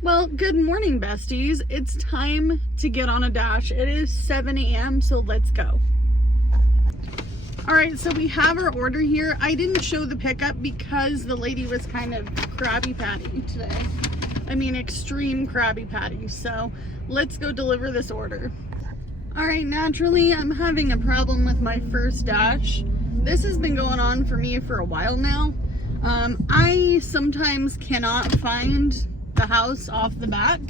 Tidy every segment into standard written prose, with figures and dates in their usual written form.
Well, good morning, besties. It's time to get on a dash. It is 7 a.m., so let's go. All right, so we have our order here. I didn't show the pickup because the lady was kind of Krabby Patty today. I mean, extreme Krabby Patty. So let's go deliver this order. All right, naturally, I'm having a problem with my first dash. This has been going on for me for a while now. I sometimes cannot find the house off the bat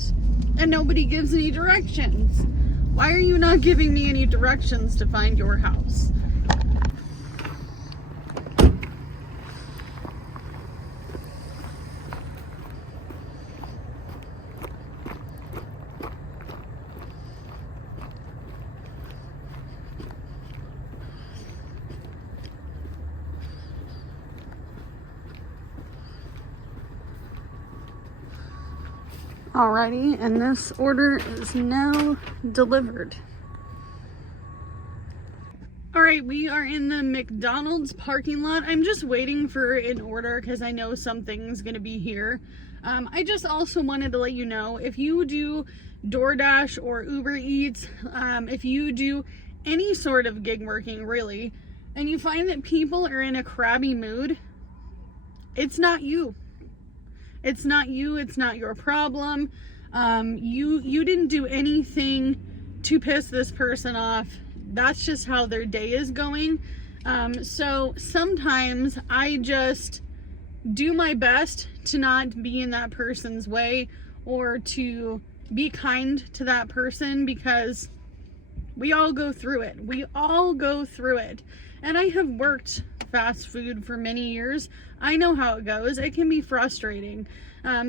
and nobody gives any directions. Why are you not giving me any directions to find your house? Alrighty, and this order is now delivered. Alright, we are in the McDonald's parking lot. I'm just waiting for an order because I know something's going to be here. I just also wanted to let you know, if you do DoorDash or Uber Eats, if you do any sort of gig working really, and you find that people are in a crabby mood, it's not you. It's not you, it's not your problem. You didn't do anything to piss this person off. That's just how their day is going. So sometimes I just do my best to not be in that person's way or to be kind to that person, because we all go through it. We all go through it. And I have worked fast food for many years. I know how it goes. It can be frustrating.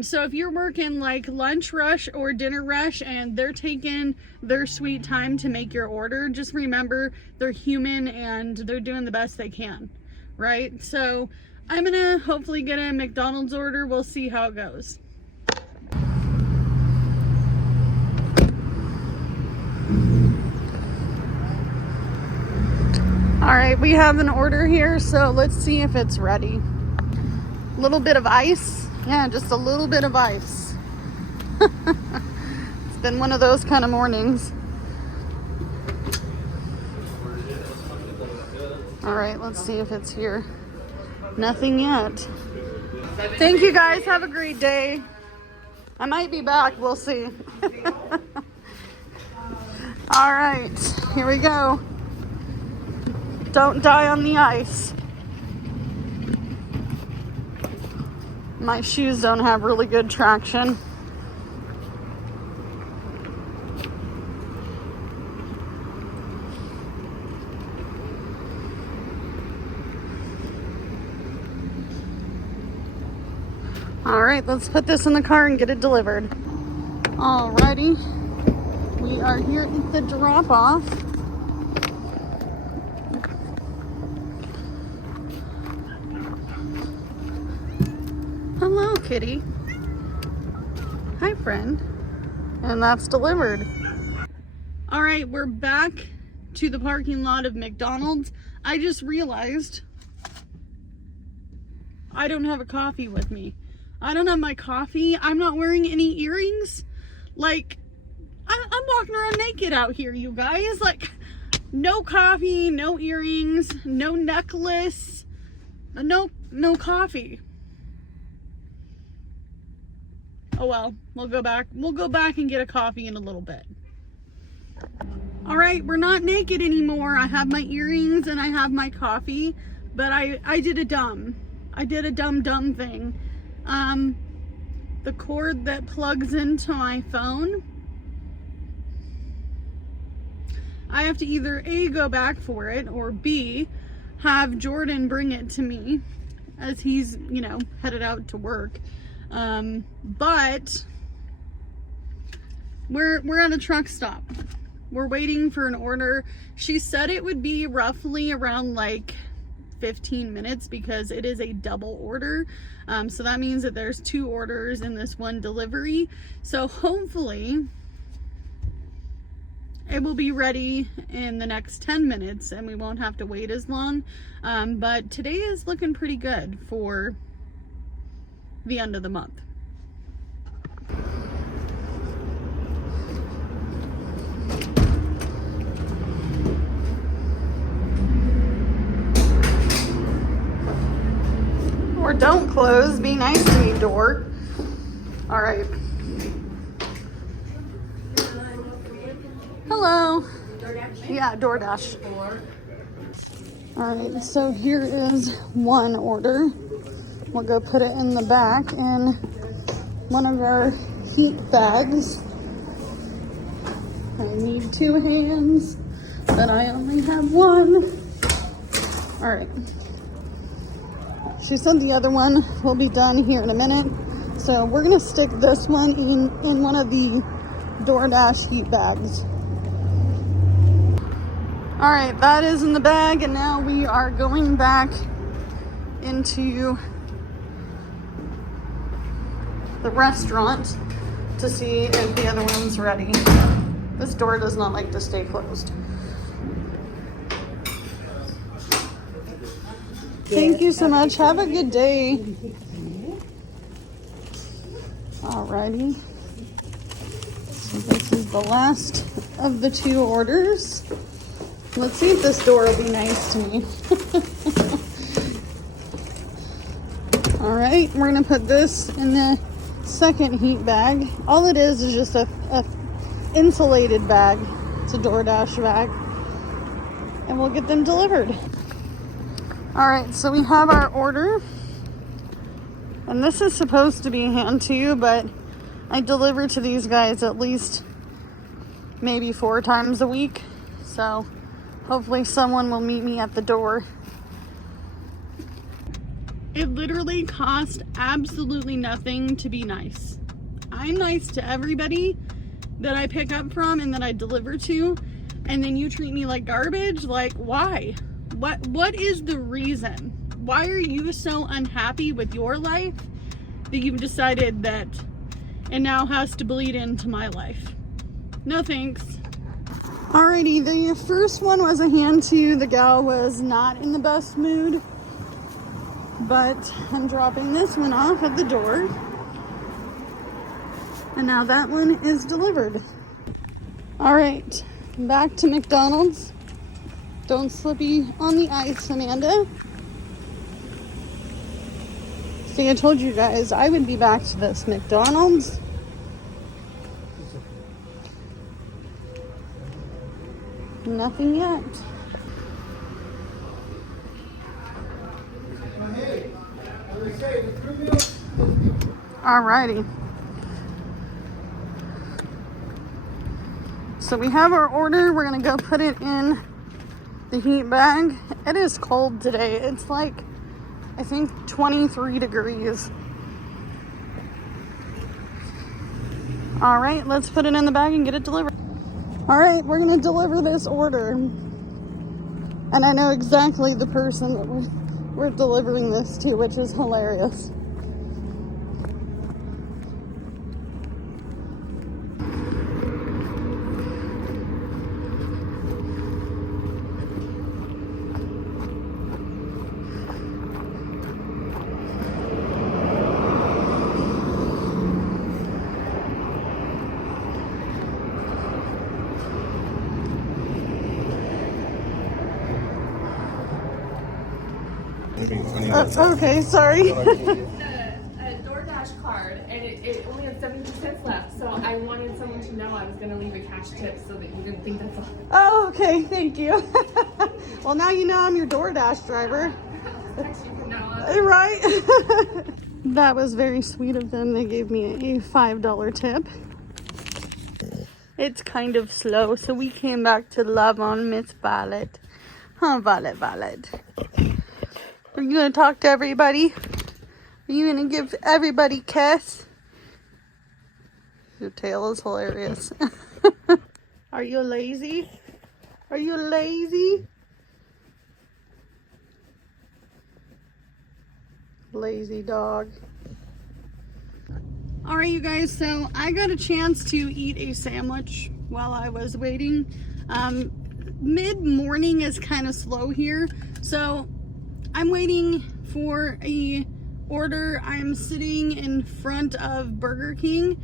So if you're working like lunch rush or dinner rush and they're taking their sweet time to make your order, just remember they're human and they're doing the best they can, right? So I'm gonna hopefully get a McDonald's order. We'll see how it goes. All right, we have an order here, so let's see if it's ready. A little bit of ice. Yeah, just a little bit of ice. It's been one of those kind of mornings. All right, let's see if it's here. Nothing yet. Thank you guys. Have a great day. I might be back. We'll see. All right, here we go. Don't die on the ice. My shoes don't have really good traction. All right, let's put this in the car and get it delivered. Alrighty, we are here at the drop-off. Hello, kitty. Hi, friend. And that's delivered. All right, we're back to the parking lot of McDonald's. I just realized I don't have a coffee with me. I don't have my coffee. I'm not wearing any earrings. Like, I'm walking around naked out here, you guys. Like, no coffee, no earrings, no necklace, no coffee. Oh well, we'll go back and get a coffee in a little bit. All right, we're not naked anymore. I have my earrings and I have my coffee, but I did a dumb thing. The cord that plugs into my phone, I have to either A, go back for it, or B, have Jordan bring it to me as he's, headed out to work. But we're at a truck stop. We're waiting for an order. She said it would be roughly around like 15 minutes because it is a double order. So that means that there's 2 orders in this one delivery. So hopefully it will be ready in the next 10 minutes and we won't have to wait as long. But today is looking pretty good for the end of the month. closed. Be nice to me, door. All right. Hello. DoorDash? Yeah, DoorDash. All right, so here is one order. We'll go put it in the back in one of our heat bags. I need 2 hands, but I only have 1. All right. She said the other one will be done here in a minute. So we're gonna stick this one in one of the DoorDash heat bags. All right, that is in the bag, and now we are going back into the restaurant to see if the other one's ready. This door does not like to stay closed. Thank you so much. Have a good day. Alrighty. So this is the last of the 2 orders. Let's see if this door will be nice to me. All right, we're gonna put this in the second heat bag. All it is just a insulated bag. It's a DoorDash bag. And we'll get them delivered. All right, so we have our order. And this is supposed to be hand to you, but I deliver to these guys at least maybe 4 times a week. So hopefully someone will meet me at the door. It literally cost absolutely nothing to be nice. I'm nice to everybody that I pick up from and that I deliver to, and then you treat me like garbage? Like, why? What is the reason? Why are you so unhappy with your life that you've decided that it now has to bleed into my life? No thanks. Alrighty, the first one was a hand to you. The gal was not in the best mood, but I'm dropping this one off at the door. And now that one is delivered. All right, back to McDonald's. Don't slippy on the ice, Amanda. See, I told you guys I would be back to this McDonald's. Nothing yet. Alrighty. So we have our order. We're gonna go put it in the heat bag. It is cold today. It's like, I think 23 degrees. All right, let's put it in the bag and get it delivered. All right, we're gonna deliver this order. And I know exactly the person that we're delivering this to, which is hilarious. Okay, sorry. a DoorDash card, and it only has 70 cents left, so I wanted someone to know I was going to leave a cash tip so that you didn't think that's all. Oh, okay, thank you. Well, now you know I'm your DoorDash driver. Text you from now on. Right? That was very sweet of them. They gave me a $5 tip. It's kind of slow, so we came back to love on Miss Violet. Huh, Violet. Are you gonna talk to everybody? Are you gonna give everybody a kiss? Your tail is hilarious. Are you lazy? Are you lazy? Lazy dog. All right, you guys, so I got a chance to eat a sandwich while I was waiting. Mid-morning is kind of slow here, so I'm waiting for a order. I'm sitting in front of Burger King.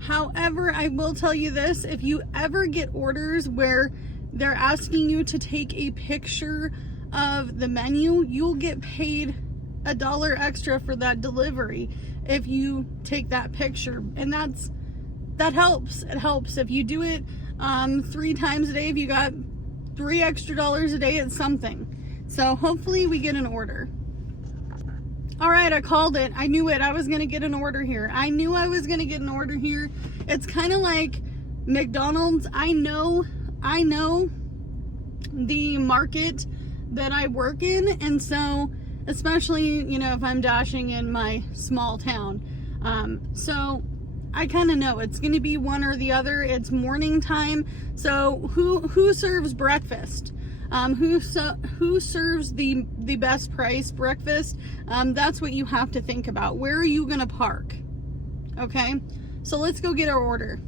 However, I will tell you this, if you ever get orders where they're asking you to take a picture of the menu, you'll get paid $1 extra for that delivery if you take that picture. And that helps. It helps if you do it 3 times a day. If you got $3 extra a day, it's something. So hopefully we get an order. All right, I called it. I knew it. I was gonna get an order here. I knew I was gonna get an order here. It's kind of like McDonald's. I know the market that I work in, and so especially, you know, if I'm dashing in my small town, so I kind of know it's going to be one or the other. It's morning time, so who serves breakfast? Who serves the best price breakfast? That's what you have to think about. Where are you going to park? Okay, so let's go get our order.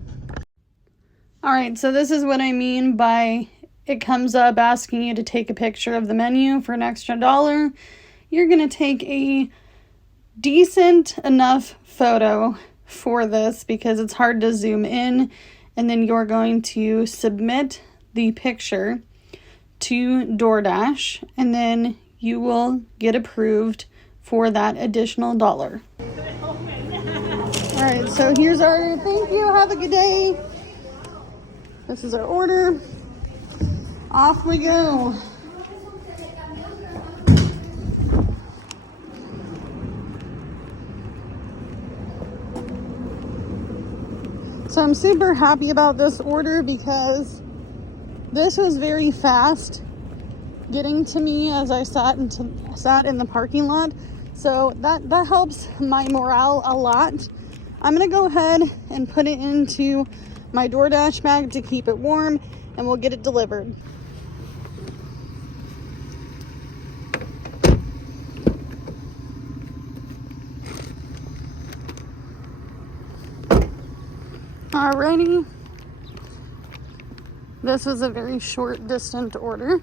All right, so this is what I mean by it comes up asking you to take a picture of the menu for an extra $1. You're going to take a decent enough photo for this because it's hard to zoom in, and then you're going to submit the picture to DoorDash, and then you will get approved for that additional $1. All right, so here's our thank you. Have a good day. This is our order. Off we go. So I'm super happy about this order because this was very fast getting to me as I sat in the parking lot. So that helps my morale a lot. I'm gonna go ahead and put it into my DoorDash bag to keep it warm, and we'll get it delivered. Alrighty. This was a very short distance order,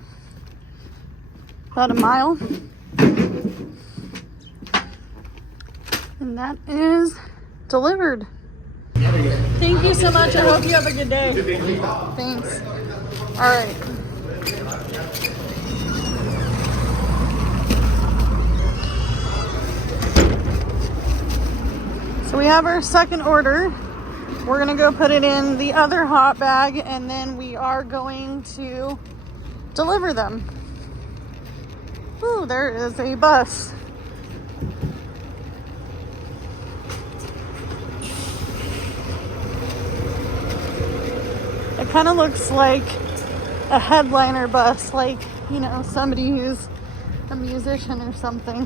about a mile. And that is delivered. Thank you so much. I hope you have a good day. Thanks. All right. So we have our second order. We're gonna go put it in the other hot bag, and then we are going to deliver them. Ooh, there is a bus. It kind of looks like a headliner bus, like, you know, somebody who's a musician or something.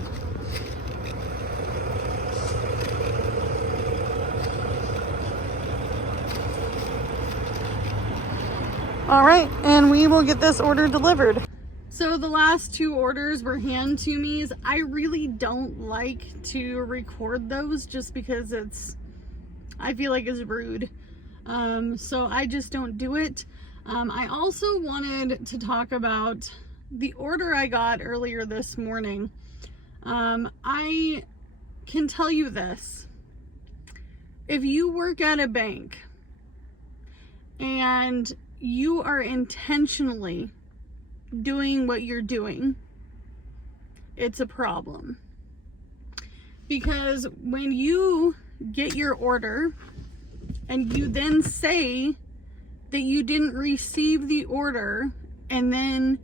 All right, and we will get this order delivered. So the last 2 orders were hand to me's. I really don't like to record those just because I feel like it's rude. So I just don't do it. I also wanted to talk about the order I got earlier this morning. I can tell you this. If you work at a bank and you are intentionally doing what you're doing, it's a problem. Because when you get your order and you then say that you didn't receive the order, and then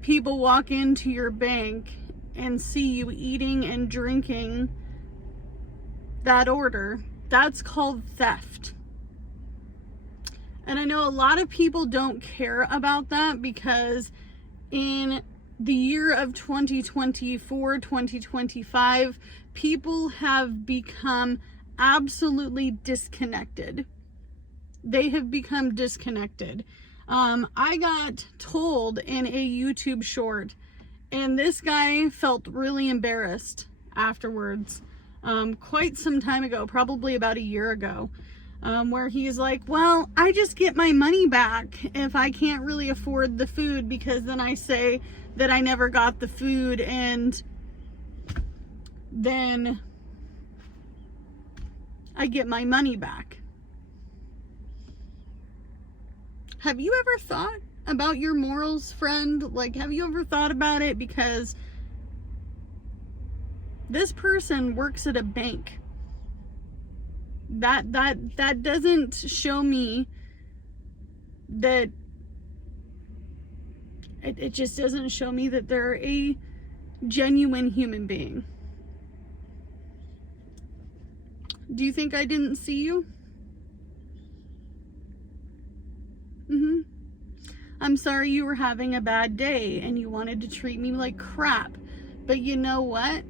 people walk into your bank and see you eating and drinking that order, that's called theft. And I know a lot of people don't care about that because in the year of 2024, 2025, people have become absolutely disconnected. They have become disconnected. I got told in a YouTube short, and this guy felt really embarrassed afterwards, quite some time ago, probably about a year ago. Where he's like, well, I just get my money back if I can't really afford the food, because then I say that I never got the food, and then I get my money back. Have you ever thought about your morals, friend? Like, have you ever thought about it? Because This person works at a bank. That doesn't show me that it just doesn't show me that they're a genuine human being. Do you think I didn't see you? I'm sorry you were having a bad day and you wanted to treat me like crap. But you know what?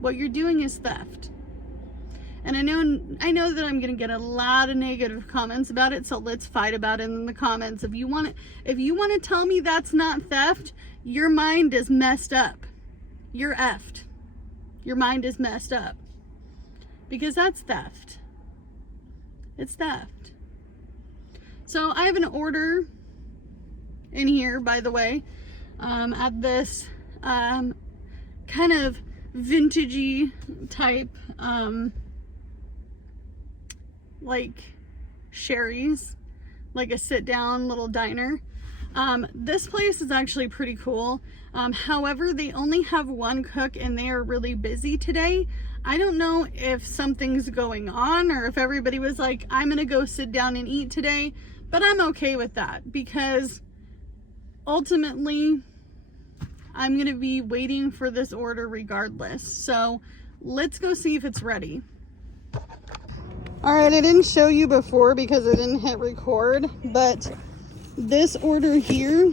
What you're doing is theft. And I know that I'm gonna get a lot of negative comments about it, so let's fight about it in the comments. If you want to tell me that's not theft, your mind is messed up. You're effed. Your mind is messed up. Because that's theft. It's theft. So I have an order in here, by the way, at this kind of vintagey type, like Sherry's, like a sit down little diner. This place is actually pretty cool. However, they only have one cook and they are really busy today. I don't know if something's going on or if everybody was like, I'm gonna go sit down and eat today, but I'm okay with that because ultimately I'm gonna be waiting for this order regardless. So let's go see if it's ready. All right, I didn't show you before because I didn't hit record, but this order here,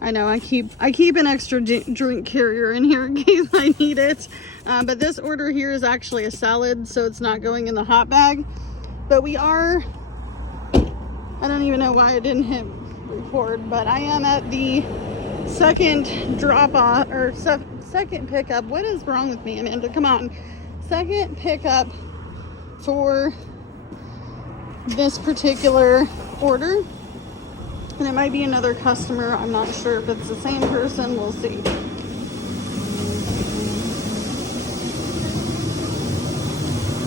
I know I keep an extra drink carrier in here in case I need it. But this order here is actually a salad, so it's not going in the hot bag. But we are, I don't even know why I didn't hit record, but I am at the second drop off, or second pickup. What is wrong with me, Amanda? Come on. Second pickup for this particular order. And it might be another customer. I'm not sure if it's the same person. We'll see.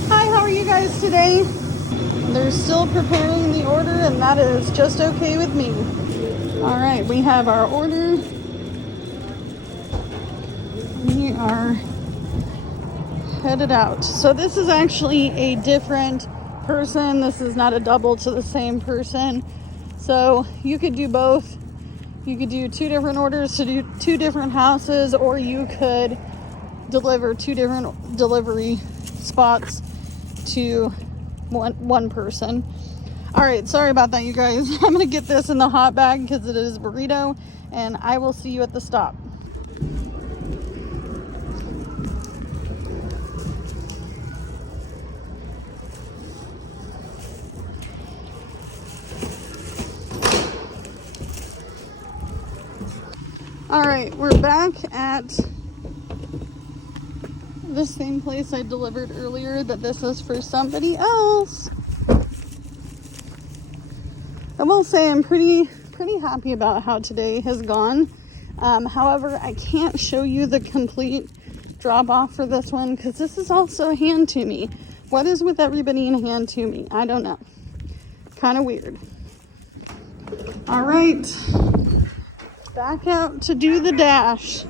Hi, how are you guys today? They're still preparing the order, and that is just okay with me. All right, we have our order. We are headed out. So this is actually a different person. This is not a double to the same person. So you could do both. You could do 2 different orders to do 2 different houses, or you could deliver 2 different delivery spots to one person. All right, sorry about that, you guys. I'm gonna get this in the hot bag because it is a burrito, and I will see you at the stop. All right, we're back at the same place I delivered earlier, but this is for somebody else. I will say I'm pretty happy about how today has gone. However, I can't show you the complete drop off for this one because this is also hand to me. What is with everybody in hand to me? I don't know. Kind of weird. All right. Back out to do the dash.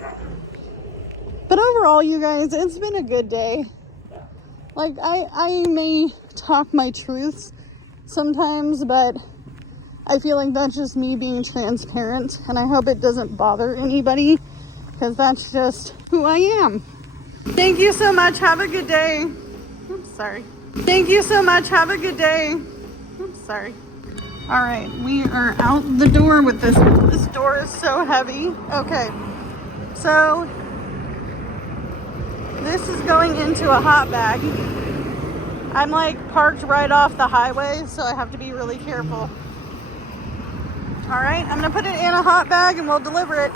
But overall, you guys, it's been a good day. Like, I may talk my truths sometimes, but I feel like that's just me being transparent, and I hope it doesn't bother anybody, because that's just who I am. Thank you so much. Have a good day. Oops, sorry. Thank you so much. Have a good day. Oops, sorry. All right, we are out the door with this. This door is so heavy. Okay, so this is going into a hot bag. I'm like parked right off the highway, so I have to be really careful. All right, I'm gonna put it in a hot bag and we'll deliver it.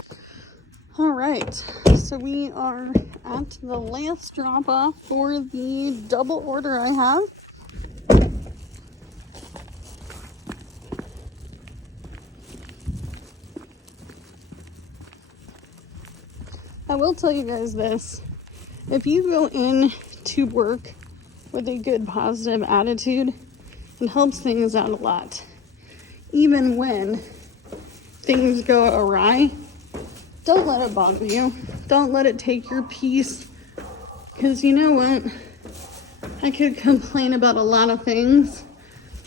All right, so we are at the last drop off for the double order I have. I will tell you guys this. If you go in to work with a good positive attitude, it helps things out a lot. Even when things go awry, Don't let it bother you. Don't let it take your peace. Because you know what? I could complain about a lot of things,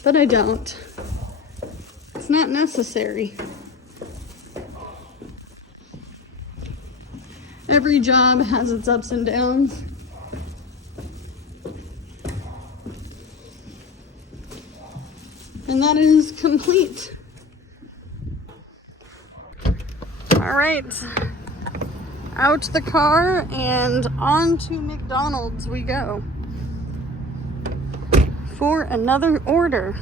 but I don't. It's not necessary. Every job has its ups and downs. And that is complete. All right, out the car and on to McDonald's we go for another order.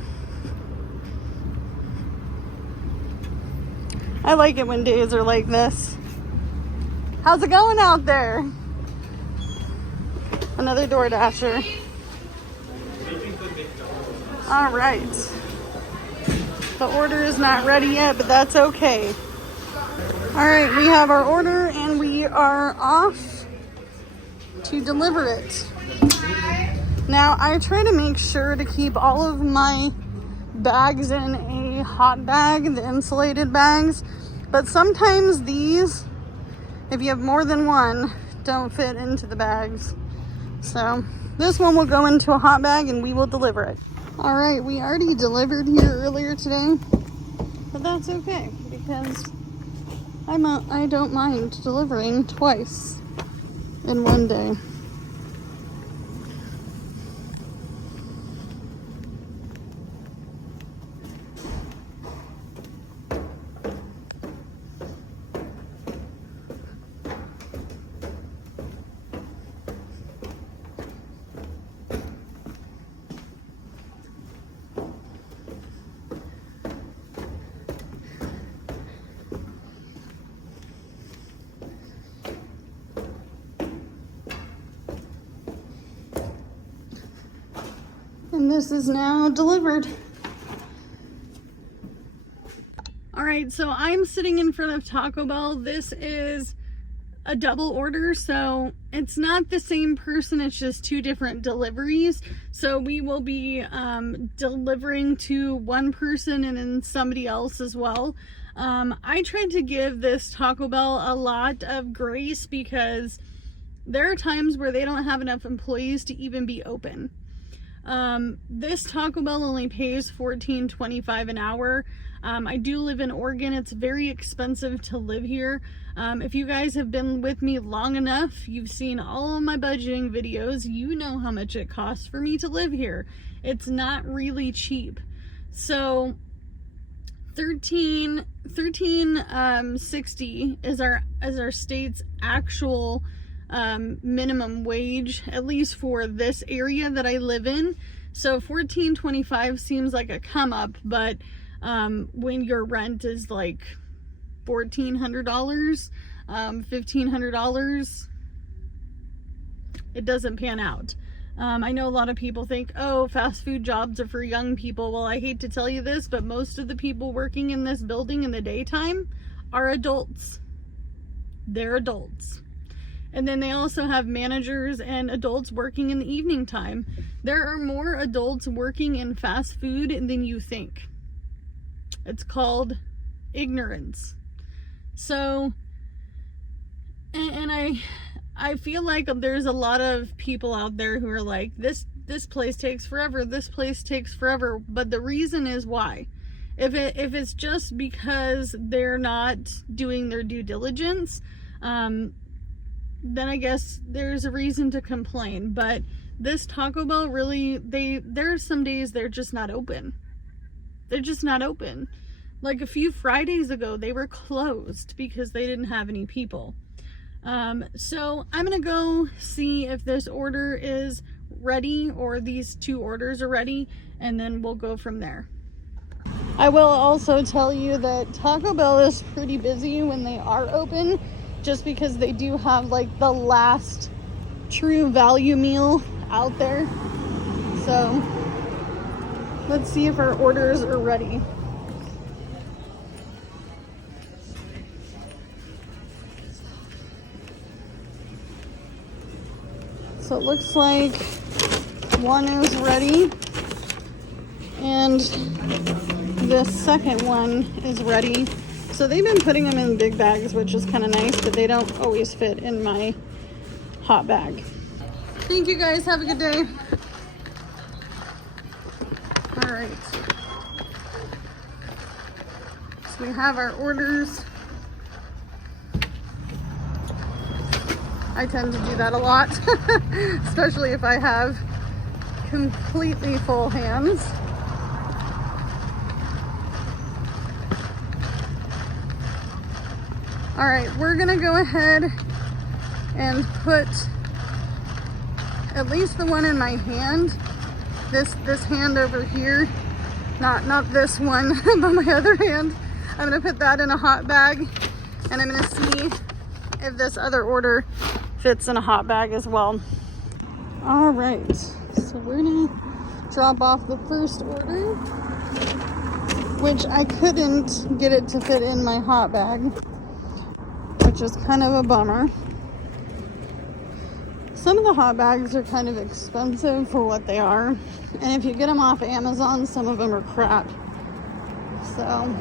I like it when days are like this. How's it going out there? Another DoorDasher. All right. The order is not ready yet, but that's okay. All right, we have our order and we are off to deliver it. Now, I try to make sure to keep all of my bags in a hot bag, the insulated bags, but sometimes these, if you have more than one, don't fit into the bags. So this one will go into a hot bag and we will deliver it. All right, we already delivered here earlier today, but that's okay because I don't mind delivering twice in one day. And this is now delivered. All right, so I'm sitting in front of Taco Bell. This is a double order, so it's not the same person, it's just two different deliveries. So we will be delivering to one person and then somebody else as well. I tried to give this Taco Bell a lot of grace because there are times where they don't have enough employees to even be open. This Taco Bell only pays $14.25 an hour. I do live in Oregon. It's very expensive to live here. If you guys have been with me long enough, you've seen all of my budgeting videos, you know how much it costs for me to live here. It's not really cheap. So $13.60 is our state's actual minimum wage, at least for this area that I live in. So $14.25 seems like a come up, but when your rent is like $1,400, $1,500, it doesn't pan out. I know a lot of people think, oh, fast food jobs are for young people. Well, I hate to tell you this, but most of the people working in this building in the daytime are adults. They're adults. And then they also have managers and adults working in the evening time. There are more adults working in fast food than you think. It's called ignorance. So, and I feel like there's a lot of people out there who are like, this place takes forever, this place takes forever. But the reason is why. If it's just because they're not doing their due diligence, then I guess there's a reason to complain. But this Taco Bell really, there's some days they're just not open. They're just not open. Like a few Fridays ago, they were closed because they didn't have any people. So I'm gonna go see if this order is ready or these two orders are ready, and then we'll go from there. I will also tell you that Taco Bell is pretty busy when they are open, just because they do have like the last true value meal out there. So let's see if our orders are ready. So it looks like one is ready and the second one is ready. So they've been putting them in big bags, which is kind of nice, but they don't always fit in my hot bag. Thank you guys. Have a good day. All right. So we have our orders. I tend to do that a lot, especially if I have completely full hands. All right, we're gonna go ahead and put at least the one in my hand, this hand over here, not this one, but my other hand. I'm gonna put that in a hot bag, and I'm gonna see if this other order fits in a hot bag as well. All right, so we're gonna drop off the first order, which I couldn't get it to fit in my hot bag, which is kind of a bummer. Some of the hot bags are kind of expensive for what they are, and if you get them off Amazon, some of them are crap. So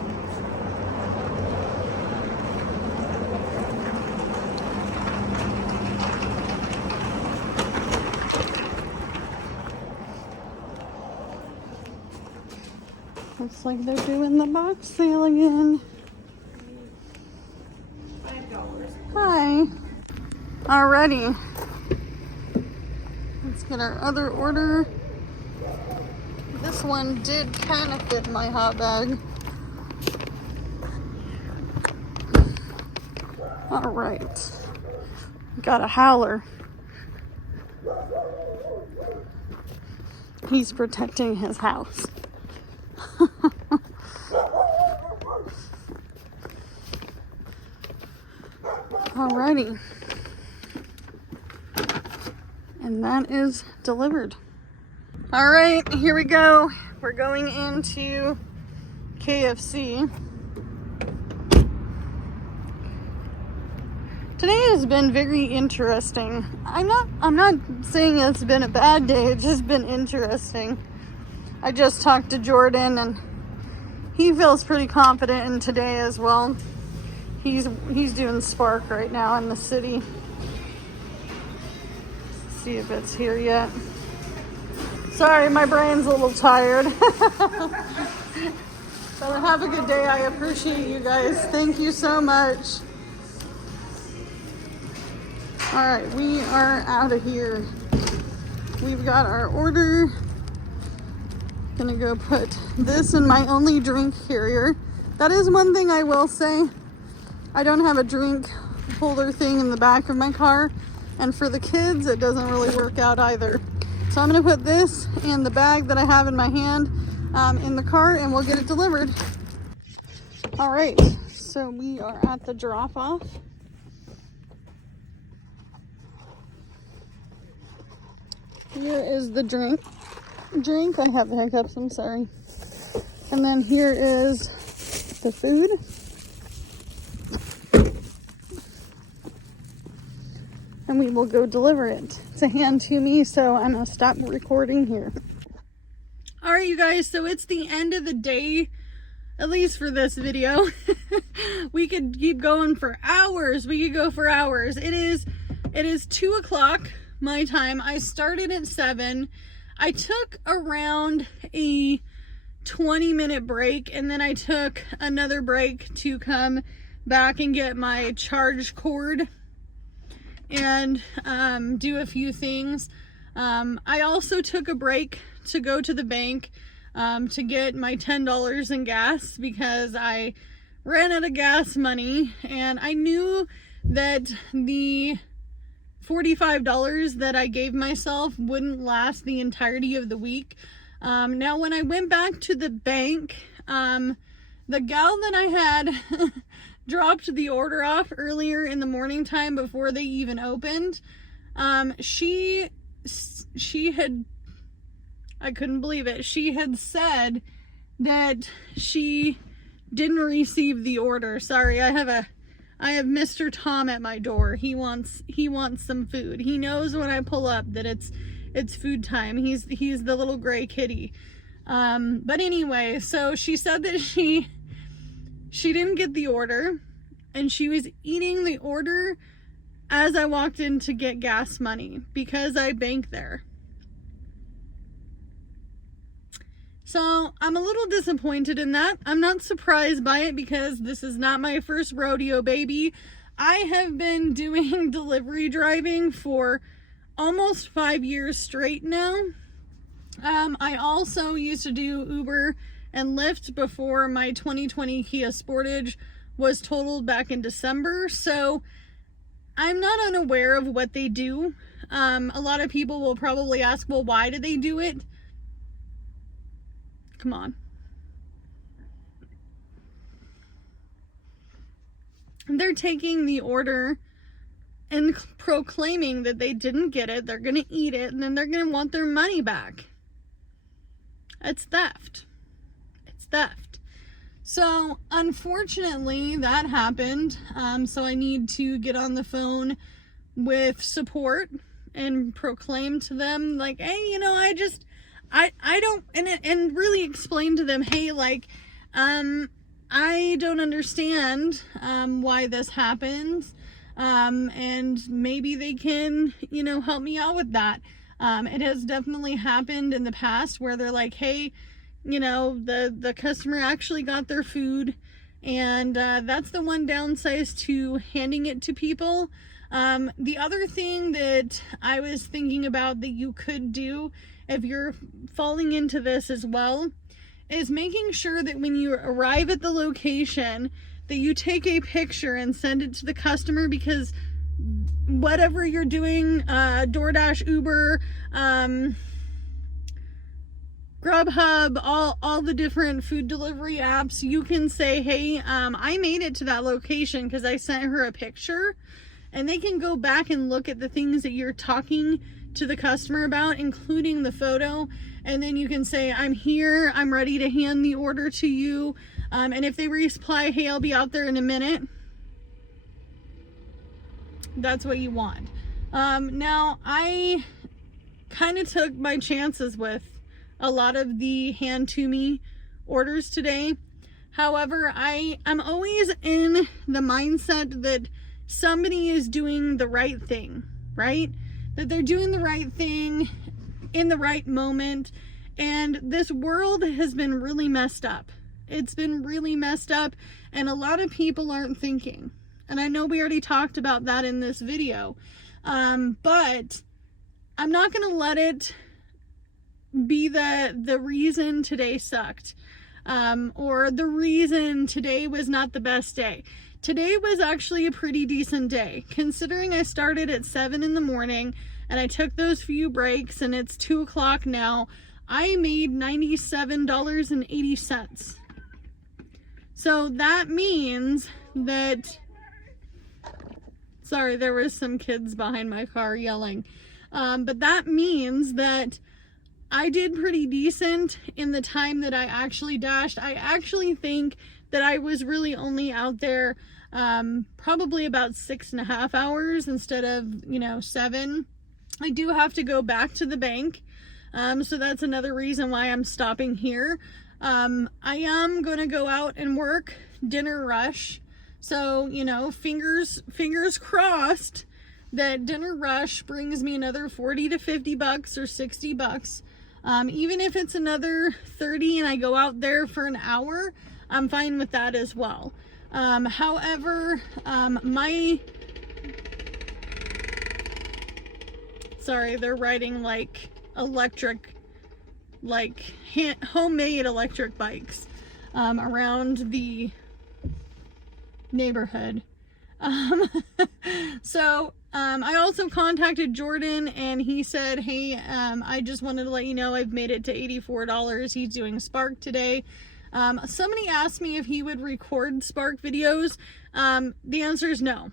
looks like they're doing the box sale again. $5. Hi. Alrighty. Let's get our other order. This one did kind of fit my hot bag. Alright. Got a howler. He's protecting his house. Alrighty. And that is delivered. All right, here we go. We're going into KFC. Today has been very interesting. I'm not saying it's been a bad day, it's just been interesting. I just talked to Jordan and he feels pretty confident in today as well. He's doing Spark right now in the city. Let's see if it's here yet. Sorry, my brain's a little tired. So have a good day. I appreciate you guys. Thank you so much. All right, we are out of here. We've got our order. Gonna go put this in my only drink carrier. That is one thing I will say. I don't have a drink holder thing in the back of my car, and for the kids it doesn't really work out either. So I'm gonna put this in the bag that I have in my hand in the car, and we'll get it delivered. All right, so we are at the drop off. Here is the drink. I have the hiccups, I'm sorry. And then here is the food. And we will go deliver it. It's a hand to me, so I'm gonna stop recording here. All right, you guys, so it's the end of the day, at least for this video. We could keep going for hours. We could go for hours. It is 2 o'clock my time. I started at 7. I took around a 20-minute break, and then I took another break to come back and get my charge cord and do a few things. I also took a break to go to the bank to get my $10 in gas because I ran out of gas money, and I knew that the $45 that I gave myself wouldn't last the entirety of the week. Now when I went back to the bank, the gal that I had dropped the order off earlier in the morning time before they even opened, she had, I couldn't believe it, she had said that she didn't receive the order. Sorry, I have Mr. Tom at my door. He wants some food. He knows when I pull up that it's food time. He's the little gray kitty. But anyway, so she said that she she didn't get the order, and she was eating the order as I walked in to get gas money because I bank there. So I'm a little disappointed in that. I'm not surprised by it because this is not my first rodeo, baby. I have been doing delivery driving for almost 5 years straight now. I also used to do Uber and Lyft before my 2020 Kia Sportage was totaled back in December. So I'm not unaware of what they do. A lot of people will probably ask, well, why do they do it? Come on. They're taking the order and proclaiming that they didn't get it. They're going to eat it, and then they're going to want their money back. It's theft. It's theft. So, unfortunately, that happened. So I need to get on the phone with support and proclaim to them, like, hey, you know, I don't, and really explain to them, hey, like, I don't understand why this happens, and maybe they can, you know, help me out with that. It has definitely happened in the past where they're like, hey, you know, the customer actually got their food, and that's the one downside to handing it to people. The other thing that I was thinking about that you could do if you're falling into this as well is making sure that when you arrive at the location that you take a picture and send it to the customer, because whatever you're doing, DoorDash, Uber, Grubhub, all the different food delivery apps, you can say, hey, I made it to that location because I sent her a picture, and they can go back and look at the things that you're talking to the customer about, including the photo, and then you can say, I'm here, I'm ready to hand the order to you, and if they reply, hey, I'll be out there in a minute, that's what you want. Now, I kind of took my chances with a lot of the hand to me orders today. However, I'm always in the mindset that somebody is doing the right thing, right? That they're doing the right thing in the right moment. And this world has been really messed up. It's been really messed up, and a lot of people aren't thinking. And I know we already talked about that in this video. But I'm not going to let it be the reason today sucked. Or the reason today was not the best day. Today was actually a pretty decent day, considering I started at 7 in the morning and I took those few breaks, and it's 2 o'clock now. I made $97.80. So that means that, sorry, there was some kids behind my car yelling. But that means that I did pretty decent in the time that I actually dashed. I actually think that I was really only out there probably about 6.5 hours instead of, 7. I do have to go back to the bank. So that's another reason why I'm stopping here. I am going to go out and work Dinner Rush. So, fingers crossed that Dinner Rush brings me another 40 to 50 bucks or 60 bucks. Even if it's another 30 and I go out there for an hour, I'm fine with that as well. However, sorry, they're riding like electric, homemade electric bikes, around the neighborhood. So, I also contacted Jordan, and he said, hey, I just wanted to let you know I've made it to $84. He's doing Spark today. Somebody asked me if he would record Spark videos. The answer is no.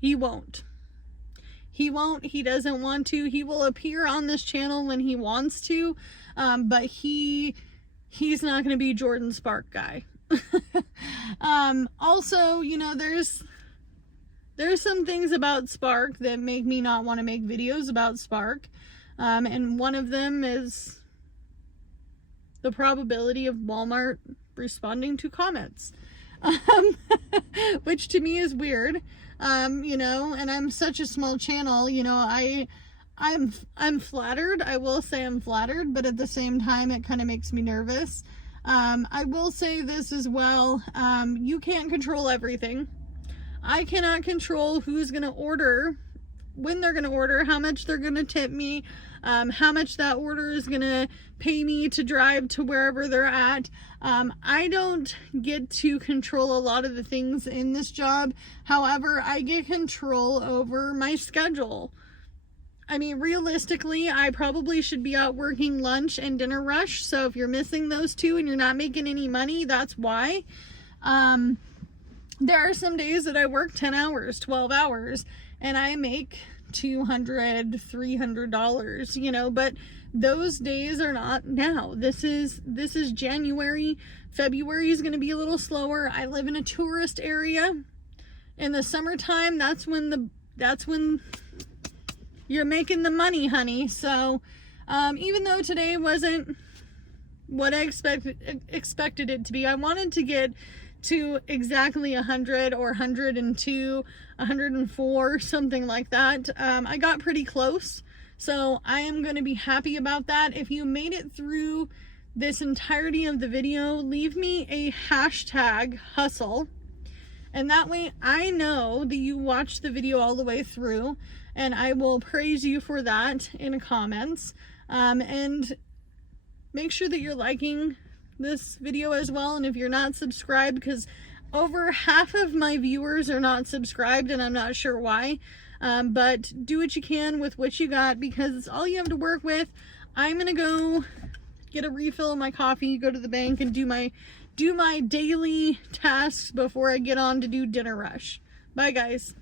He won't. He won't. He doesn't want to. He will appear on this channel when he wants to, but he's not going to be Jordan Spark guy. Also, there's some things about Spark that make me not want to make videos about Spark. And one of them is the probability of Walmart responding to comments. um, which to me is weird. You know, and I'm such a small channel, you know, I'm flattered. I will say I'm flattered, but at the same time, it kind of makes me nervous. I will say this as well. You can't control everything. I cannot control who's going to order, when they're going to order, how much they're going to tip me, how much that order is going to pay me to drive to wherever they're at. I don't get to control a lot of the things in this job. However, I get control over my schedule. I mean, realistically, I probably should be out working lunch and dinner rush. So if you're missing those two and you're not making any money, that's why. There are some days that I work 10 hours, 12 hours, and I make $200, $300, you know, but those days are not now. This is January. February is going to be a little slower. I live in a tourist area. In the summertime, that's when you're making the money, honey. So, even though today wasn't what I expected it to be, I wanted to get to exactly 100 or 102, 104, something like that. I got pretty close, so I am going to be happy about that. If you made it through this entirety of the video, leave me a hashtag hustle, and that way I know that you watched the video all the way through, and I will praise you for that in comments. And make sure that you're liking this video as well. And if you're not subscribed, because over half of my viewers are not subscribed, and I'm not sure why, but do what you can with what you got, because it's all you have to work with. I'm gonna go get a refill of my coffee, go to the bank, and do my daily tasks before I get on to do dinner rush. Bye guys.